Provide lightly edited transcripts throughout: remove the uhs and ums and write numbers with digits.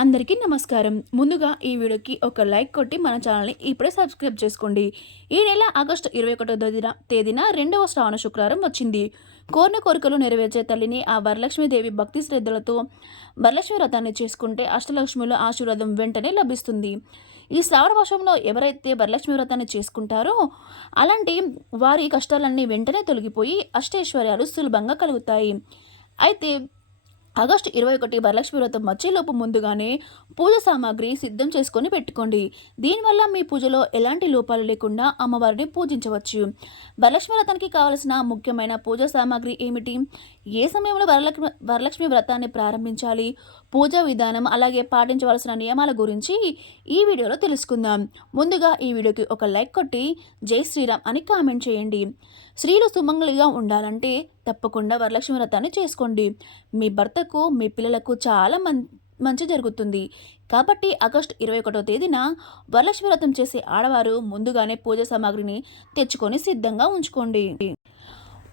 అందరికీ నమస్కారం. ముందుగా ఈ వీడియోకి ఒక లైక్ కొట్టి మన ఛానల్‌ని ఇప్పుడే సబ్స్క్రైబ్ చేసుకోండి. ఈ నెల ఆగస్టు 21వ తేదీన రెండవ శ్రావణ శుక్రవారం వచ్చింది. కోరిన కోరికలు నెరవేర్చే తల్లిని ఆ వరలక్ష్మీదేవి భక్తి శ్రద్ధలతో వరలక్ష్మి వ్రతాన్ని చేసుకుంటే అష్టలక్ష్ముల ఆశీర్వాదం వెంటనే లభిస్తుంది. ఈ శ్రావణ మాసంలో ఎవరైతే వరలక్ష్మి వ్రతాన్ని చేసుకుంటారో అలాంటి వారి కష్టాలన్నీ వెంటనే తొలగిపోయి అష్టైశ్వర్యాలు సులభంగా కలుగుతాయి. అయితే ఆగస్టు 21 వరలక్ష్మి వ్రతం వచ్చేలోపు ముందుగానే పూజ సామాగ్రి సిద్ధం చేసుకొని పెట్టుకోండి. దీనివల్ల మీ పూజలో ఎలాంటి లోపాలు లేకుండా అమ్మవారిని పూజించవచ్చు. వరలక్ష్మి వ్రతానికి కావలసిన ముఖ్యమైన పూజా సామాగ్రి ఏమిటి? ఏ సమయంలో వరలక్ష్మి వ్రతాన్ని ప్రారంభించాలి? పూజా విధానం అలాగే పాటించవలసిన నియమాల గురించి ఈ వీడియోలో తెలుసుకుందాం. ముందుగా ఈ వీడియోకి ఒక లైక్ కొట్టి జై శ్రీరామ్ అని కామెంట్ చేయండి. స్త్రీలు సుమంగళిగా ఉండాలంటే తప్పకుండా వరలక్ష్మి వ్రతాన్ని చేసుకోండి. మీ భర్తకు మీ పిల్లలకు చాలా మంచి జరుగుతుంది. కాబట్టి ఆగస్టు 21వ తేదీన వరలక్ష్మి వ్రతం చేసే ఆడవారు ముందుగానే పూజ సామాగ్రిని తెచ్చుకొని సిద్ధంగా ఉంచుకోండి.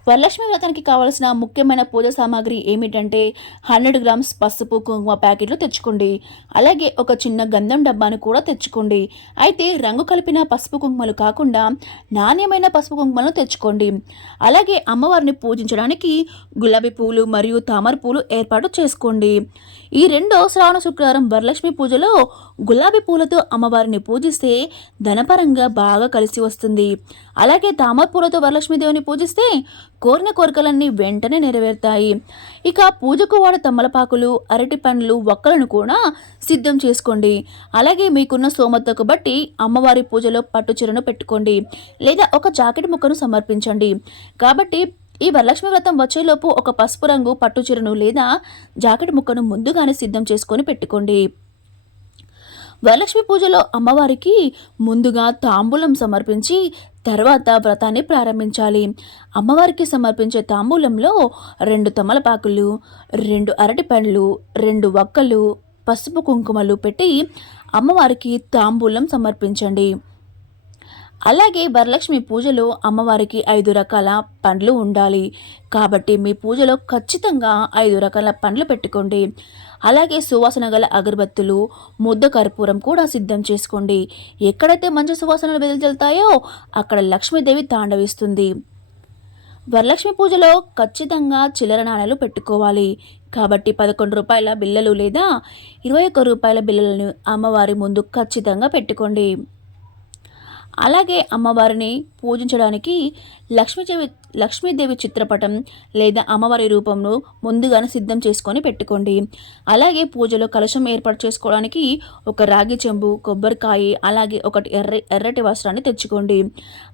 వరలక్ష్మి వ్రతానికి కావాల్సిన ముఖ్యమైన పూజ సామాగ్రి ఏమిటంటే 100 గ్రామ్స్ పసుపు కుంకుమ ప్యాకెట్లు తెచ్చుకోండి. అలాగే ఒక చిన్న గంధం డబ్బాను కూడా తెచ్చుకోండి. అయితే రంగు కలిపిన పసుపు కుంకుమలు కాకుండా నాణ్యమైన పసుపు కుంకుమలను తెచ్చుకోండి. అలాగే అమ్మవారిని పూజించడానికి గులాబీ పూలు మరియు తామర పూలు ఏర్పాటు చేసుకోండి. ఈ రెండో శ్రావణ శుక్రవారం వరలక్ష్మి పూజలో గులాబీ పూలతో అమ్మవారిని పూజిస్తే ధనపరంగా బాగా కలిసి వస్తుంది. అలాగే తామర పూలతో వరలక్ష్మీదేవిని పూజిస్తే కోరిన కోరికలన్నీ వెంటనే నెరవేరుతాయి. ఇక పూజకు వాడే తమ్మలపాకులు, అరటి పండ్లు, వక్కలను కూడా సిద్ధం చేసుకోండి. అలాగే మీకున్న స్తోమతకు బట్టి అమ్మవారి పూజలో పట్టు చీరను పెట్టుకోండి లేదా ఒక జాకెట్ ముక్కను సమర్పించండి. కాబట్టి ఈ వరలక్ష్మి వ్రతం వచ్చేలోపు ఒక పసుపు రంగు పట్టు చీరను లేదా జాకెట్ ముక్కను ముందుగానే సిద్ధం చేసుకొని పెట్టుకోండి. వరలక్ష్మి పూజలో అమ్మవారికి ముందుగా తాంబూలం సమర్పించి తర్వాత వ్రతాన్ని ప్రారంభించాలి. అమ్మవారికి సమర్పించే తాంబూలంలో 2 తమలపాకులు, 2 అరటి పండ్లు, 2 వక్కలు, పసుపు కుంకుమలు పెట్టి అమ్మవారికి తాంబూలం సమర్పించండి. అలాగే వరలక్ష్మి పూజలో అమ్మవారికి 5 రకాల పండ్లు ఉండాలి. కాబట్టి మీ పూజలో ఖచ్చితంగా 5 రకాల పండ్లు పెట్టుకోండి. అలాగే సువాసన గల అగరబత్తులు, ముద్ద కర్పూరం కూడా సిద్ధం చేసుకోండి. ఎక్కడైతే మంచి సువాసనలు వెదజల్లుతాయో అక్కడ లక్ష్మీదేవి తాండవిస్తుంది. వరలక్ష్మి పూజలో ఖచ్చితంగా చిల్లర నాణాలు పెట్టుకోవాలి. కాబట్టి 11 రూపాయల బిళ్ళలు లేదా 21 రూపాయల బిళ్ళలను అమ్మవారి ముందు ఖచ్చితంగా పెట్టుకోండి. అలాగే అమ్మవారిని పూజించడానికి లక్ష్మీదేవి చిత్రపటం లేదా అమ్మవారి రూపంను ముందుగానే సిద్ధం చేసుకొని పెట్టుకోండి. అలాగే పూజలో కలశం ఏర్పాటు చేసుకోవడానికి ఒక రాగి చెంబు, కొబ్బరికాయ, అలాగే ఒకటి ఎర్రటి వస్త్రాన్ని తెచ్చుకోండి.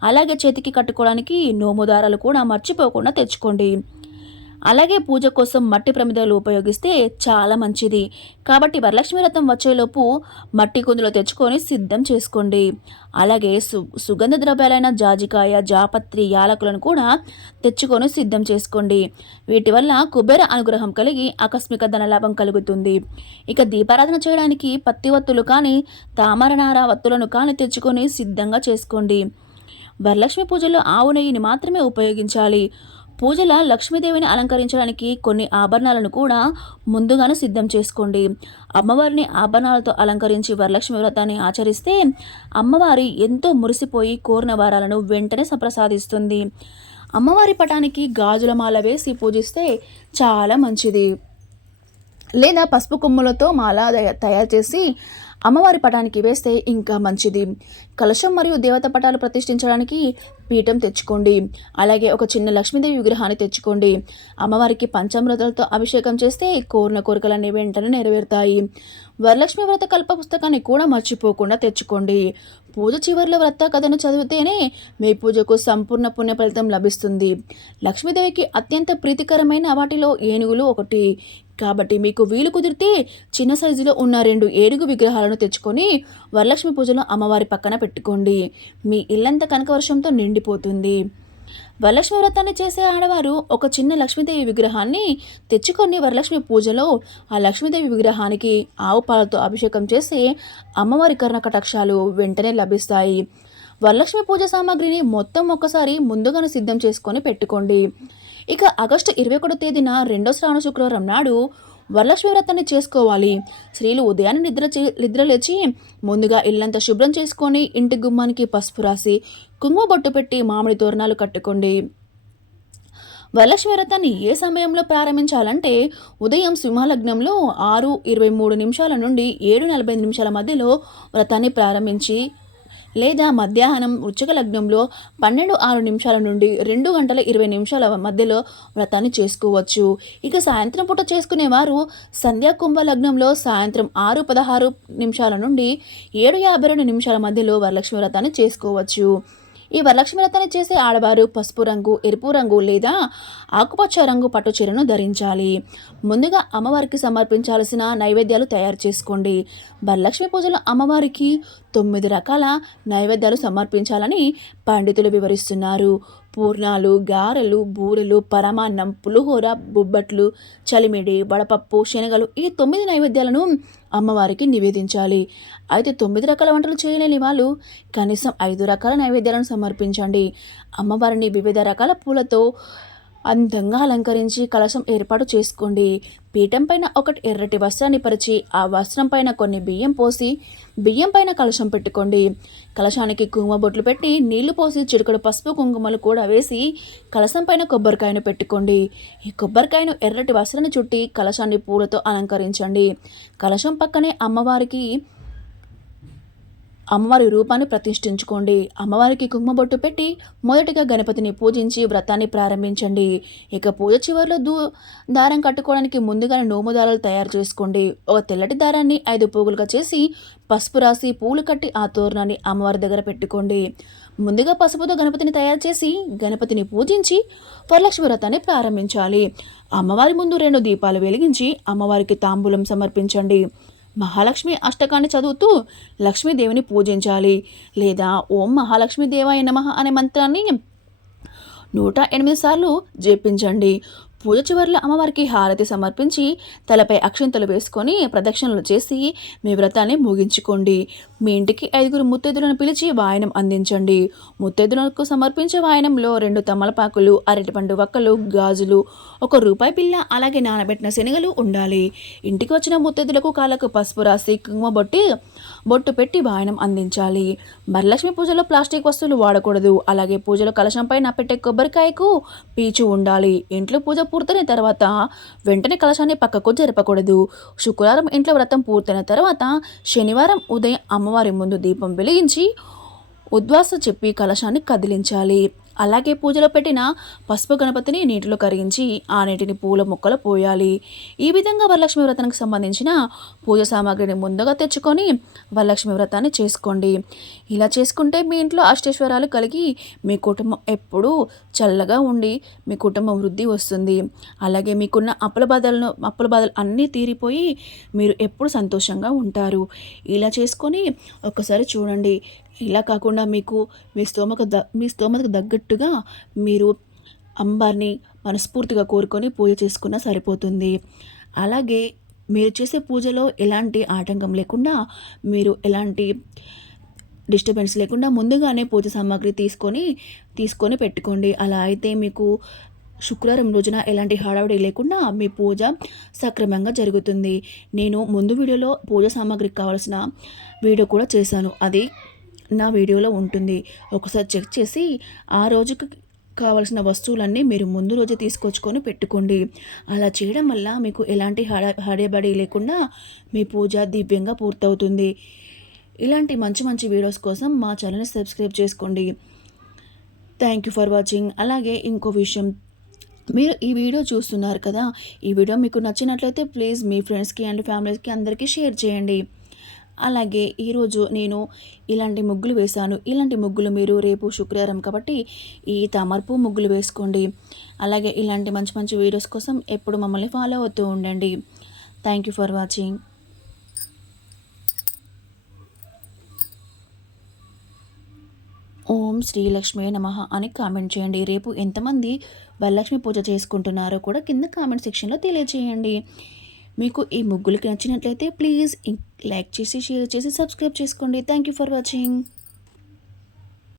అలాగే చేతికి కట్టుకోవడానికి నోము దారాలు కూడా మర్చిపోకుండా తెచ్చుకోండి. అలాగే పూజ కోసం మట్టి ప్రమిదలు ఉపయోగిస్తే చాలా మంచిది. కాబట్టి వరలక్ష్మి వ్రతం వచ్చేలోపు మట్టి కుందులో తెచ్చుకొని సిద్ధం చేసుకోండి. అలాగే సుగంధ ద్రవ్యాలైన జాజికాయ, జాపత్రి, యాలకులను కూడా తెచ్చుకొని సిద్ధం చేసుకోండి. వీటి వల్ల కుబేర అనుగ్రహం కలిగి ఆకస్మిక ధనలాభం కలుగుతుంది. ఇక దీపారాధన చేయడానికి పత్తి వత్తులు కానీ తామరనార వత్తులను కానీ తెచ్చుకొని సిద్ధంగా చేసుకోండి. వరలక్ష్మి పూజలో ఆవు నెయ్యిని మాత్రమే ఉపయోగించాలి. పూజల లక్ష్మీదేవిని అలంకరించడానికి కొన్ని ఆభరణాలను కూడా ముందుగానే సిద్ధం చేసుకోండి. అమ్మవారిని ఆభరణాలతో అలంకరించి వరలక్ష్మి వ్రతాన్ని ఆచరిస్తే అమ్మవారి ఎంతో మురిసిపోయి కోరిన వారాలను వెంటనే ప్రసాదిస్తుంది. అమ్మవారి పటానికి గాజుల మాల వేసి పూజిస్తే చాలా మంచిది. లేదా పసుపు కొమ్ములతో మాల తయారు చేసి అమ్మవారి పటానికి వేస్తే ఇంకా మంచిది. కలశం మరియు దేవత పటాలు ప్రతిష్ఠించడానికి పీఠం తెచ్చుకోండి. అలాగే ఒక చిన్న లక్ష్మీదేవి విగ్రహాన్ని తెచ్చుకోండి. అమ్మవారికి పంచామృతాలతో అభిషేకం చేస్తే కోరిన కోరికలన్నీ వెంటనే నెరవేరుతాయి. వరలక్ష్మి వ్రత కల్ప పుస్తకాన్ని కూడా మర్చిపోకుండా తెచ్చుకోండి. పూజ చివరిలో వ్రత కథను చదివితేనే మీ పూజకు సంపూర్ణ పుణ్య ఫలితం లభిస్తుంది. లక్ష్మీదేవికి అత్యంత ప్రీతికరమైన వాటిలో ఏనుగులు ఒకటి. కాబట్టి మీకు వీలు కుదిరితే చిన్న సైజులో ఉన్న 2 ఏనుగు విగ్రహాలను తెచ్చుకొని వరలక్ష్మి పూజలో అమ్మవారి పక్కన పెట్టుకోండి. మీ ఇల్లంతా కనకవర్షంతో నిండిపోతుంది. వరలక్ష్మి వ్రతాన్ని చేసే ఆడవారు ఒక చిన్న లక్ష్మీదేవి విగ్రహాన్ని తెచ్చుకొని వరలక్ష్మి పూజలో ఆ లక్ష్మీదేవి విగ్రహానికి ఆవు పాలతో అభిషేకం చేసి అమ్మవారి కరుణ కటాక్షాలు వెంటనే లభిస్తాయి. వరలక్ష్మి పూజ సామాగ్రిని మొత్తం ఒక్కసారి ముందుగానే సిద్ధం చేసుకొని పెట్టుకోండి. ఇక ఆగస్టు 21వ తేదీన రెండో శ్రావణ శుక్రవారం నాడు వరలక్ష్మి వ్రతాన్ని చేసుకోవాలి. స్త్రీలు ఉదయాన్నే నిద్రలేచి ముందుగా ఇల్లంతా శుభ్రం చేసుకొని ఇంటి గుమ్మానికి పసుపు రాసి కుంకుమ బొట్టు పెట్టి మామిడి తోరణాలు కట్టుకోండి. వరలక్ష్మి వ్రతాన్ని ఏ సమయంలో ప్రారంభించాలంటే ఉదయం సింహలగ్నంలో 6:23 నుండి 7:45 మధ్యలో వ్రతాన్ని ప్రారంభించి, లేదా మధ్యాహ్నం వృశ్చిక లగ్నంలో 12:06 నుండి 2:20 మధ్యలో వ్రతాన్ని చేసుకోవచ్చు. ఇక సాయంత్రం పూట చేసుకునేవారు సంధ్యా కుంభ లగ్నంలో సాయంత్రం 6:16 నుండి 7:52 మధ్యలో వరలక్ష్మి వ్రతాన్ని చేసుకోవచ్చు. ఈ వరలక్ష్మి వ్రతాన్ని చేసే ఆడవారు పసుపు రంగు, ఎరుపు రంగు లేదా ఆకుపచ్చ రంగు పట్టు చీరను ధరించాలి. ముందుగా అమ్మవారికి సమర్పించాల్సిన నైవేద్యాలు తయారు చేసుకోండి. వరలక్ష్మి పూజలో అమ్మవారికి 9 రకాల నైవేద్యాలు సమర్పించాలని పండితులు వివరిస్తున్నారు. పూర్ణాలు, గారెలు, బూరెలు, పరమాన్నం, పులిహోర, బొబ్బట్లు, చలిమిడి, వడపప్పు, శనగలు, ఈ 9 నైవేద్యాలను అమ్మవారికి నివేదించాలి. అయితే 9 రకాల వంటలు చేయలేని వాళ్ళు కనీసం 5 రకాల నైవేద్యాలను సమర్పించండి. అమ్మవారిని వివిధ రకాల పూలతో అందంగా అలంకరించి కలశం ఏర్పాటు చేసుకోండి. పీఠం పైన ఒకటి ఎర్రటి వస్త్రాన్ని పరిచి ఆ వస్త్రం పైన కొన్ని బియ్యం పోసి బియ్యం పైన కలశం పెట్టుకోండి. కలశానికి కుంకుమ బొట్లు పెట్టి నీళ్లు పోసి చిటికెడు పసుపు కుంకుమలు కూడా వేసి కలశం పైన కొబ్బరికాయను పెట్టుకోండి. ఈ కొబ్బరికాయను ఎర్రటి వస్త్రాన్ని చుట్టి కలశాన్ని పూలతో అలంకరించండి. కలశం పక్కనే అమ్మవారి రూపాన్ని ప్రతిష్ఠించుకోండి. అమ్మవారికి కుంకుమ బొట్టు పెట్టి మొదటిగా గణపతిని పూజించి వ్రతాన్ని ప్రారంభించండి. ఇక పూజ చివరిలో దారం కట్టుకోవడానికి ముందుగానే నోము దారాలు తయారు చేసుకోండి. ఒక తెల్లటి దారాన్ని 5 పోగులుగా చేసి పసుపు రాసి పూలు కట్టి ఆ తోరణాన్ని అమ్మవారి దగ్గర పెట్టుకోండి. ముందుగా పసుపుతో గణపతిని తయారు చేసి గణపతిని పూజించి వరలక్ష్మి వ్రతాన్ని ప్రారంభించాలి. అమ్మవారి ముందు 2 దీపాలు వెలిగించి అమ్మవారికి తాంబూలం సమర్పించండి. మహాలక్ష్మి అష్టకాన్ని చదువుతూ లక్ష్మీదేవిని పూజించాలి. లేదా ఓం మహాలక్ష్మీ దేవాయ నమః అనే మంత్రాన్ని 108 సార్లు జపించండి. పూజ చివరిలో అమ్మవారికి హారతి సమర్పించి తలపై అక్షింతలు వేసుకొని ప్రదక్షిణలు చేసి మీ వ్రతాన్ని ముగించుకోండి. మీ ఇంటికి 5 ముత్తైదులను పిలిచి వాయనం అందించండి. ముత్తైదులకు సమర్పించే వాయనంలో 2 తమలపాకులు, అరటిపండు వక్కలు, గాజులు, 1 రూపాయి బిళ్ళ, అలాగే నానబెట్టిన శనగలు ఉండాలి. ఇంటికి వచ్చిన ముత్తైదులకు కాళ్ళకు పసుపు రాసి కుంకుమ బొట్టు పెట్టి వాయనం అందించాలి. వరలక్ష్మి పూజలో ప్లాస్టిక్ వస్తువులు వాడకూడదు. అలాగే పూజలో కలశం పైన పెట్టే కొబ్బరికాయకు పీచు ఉండాలి. ఇంట్లో పూజ పూర్తయిన తర్వాత వెంటనే కలశాన్ని పక్కకు జరపకూడదు. శుక్రవారం ఇంట్లో వ్రతం పూర్తయిన తర్వాత శనివారం ఉదయం అమ్మవారి ముందు దీపం వెలిగించి ఉద్వాస చెప్పి కలశాన్ని కదిలించాలి. అలాగే పూజలో పెట్టిన పసుపు గణపతిని నీటిలో కరిగించి ఆ నీటిని పూల మొక్కలు పోయాలి. ఈ విధంగా వరలక్ష్మి వ్రతానికి సంబంధించిన పూజ సామాగ్రిని ముందుగా తెచ్చుకొని వరలక్ష్మి వ్రతాన్ని చేసుకోండి. ఇలా చేసుకుంటే మీ ఇంట్లో అష్టైశ్వర్యాలు కలిగి మీ కుటుంబం ఎప్పుడూ చల్లగా ఉండి మీ కుటుంబం వృద్ధి వస్తుంది. అలాగే మీకున్న అప్పుల బాధలు అన్నీ తీరిపోయి మీరు ఎప్పుడు సంతోషంగా ఉంటారు. ఇలా చేసుకొని ఒక్కసారి చూడండి. ఇలా కాకుండా మీకు మీ స్తోమతకు తగ్గట్టుగా మీరు అమ్మవారిని మనస్ఫూర్తిగా కోరుకొని పూజ చేసుకున్నా సరిపోతుంది. అలాగే మీరు చేసే పూజలో ఎలాంటి ఆటంకం లేకుండా, మీరు ఎలాంటి డిస్టర్బెన్స్ లేకుండా ముందుగానే పూజ సామాగ్రి తీసుకొని పెట్టుకోండి. అలా అయితే మీకు శుక్రవారం రోజున ఎలాంటి హడావిడి లేకుండా మీ పూజ సక్రమంగా జరుగుతుంది. నేను ముందు వీడియోలో పూజ సామాగ్రికి కావాల్సిన వీడియో కూడా చేశాను. అది నా వీడియోలో ఉంటుంది. ఒకసారి చెక్ చేసి ఆ రోజుకి కావాల్సిన వస్తువులన్నీ మీరు ముందు రోజే తీసుకొచ్చుకొని పెట్టుకోండి. అలా చేయడం వల్ల మీకు ఎలాంటి హడాబడి లేకుండా మీ పూజ దివ్యంగా పూర్తవుతుంది. ఇలాంటి మంచి మంచి వీడియోస్ కోసం మా ఛానల్ని సబ్స్క్రైబ్ చేసుకోండి. Thank you for watching. అలాగే ఇంకో విషయం, మీరు ఈ వీడియో చూస్తున్నారు కదా, ఈ వీడియో మీకు నచ్చినట్లయితే ప్లీజ్ మీ ఫ్రెండ్స్కి అండ్ ఫ్యామిలీస్కి అందరికీ షేర్ చేయండి. అలాగే ఈరోజు నేను ఇలాంటి ముగ్గులు వేశాను. ఇలాంటి ముగ్గులు మీరు రేపు శుక్రవారం కాబట్టి ఈ తామరపు ముగ్గులు వేసుకోండి. అలాగే ఇలాంటి మంచి మంచి వీడియోస్ కోసం ఎప్పుడు మమ్మల్ని ఫాలో అవుతూ ఉండండి. Thank you for watching. ఓం శ్రీలక్ష్మి నమః అని కామెంట్ చేయండి. రేపు ఎంతమంది వరలక్ష్మి పూజ చేసుకుంటున్నారో కూడా కింద కామెంట్ సెక్షన్లో తెలియజేయండి. మీకు ఈ ముగ్గులకి నచ్చినట్లయితే ప్లీజ్ లైక్ చేసి, షేర్ చేసి, సబ్స్క్రైబ్ చేసుకోండి. Thank you for watching.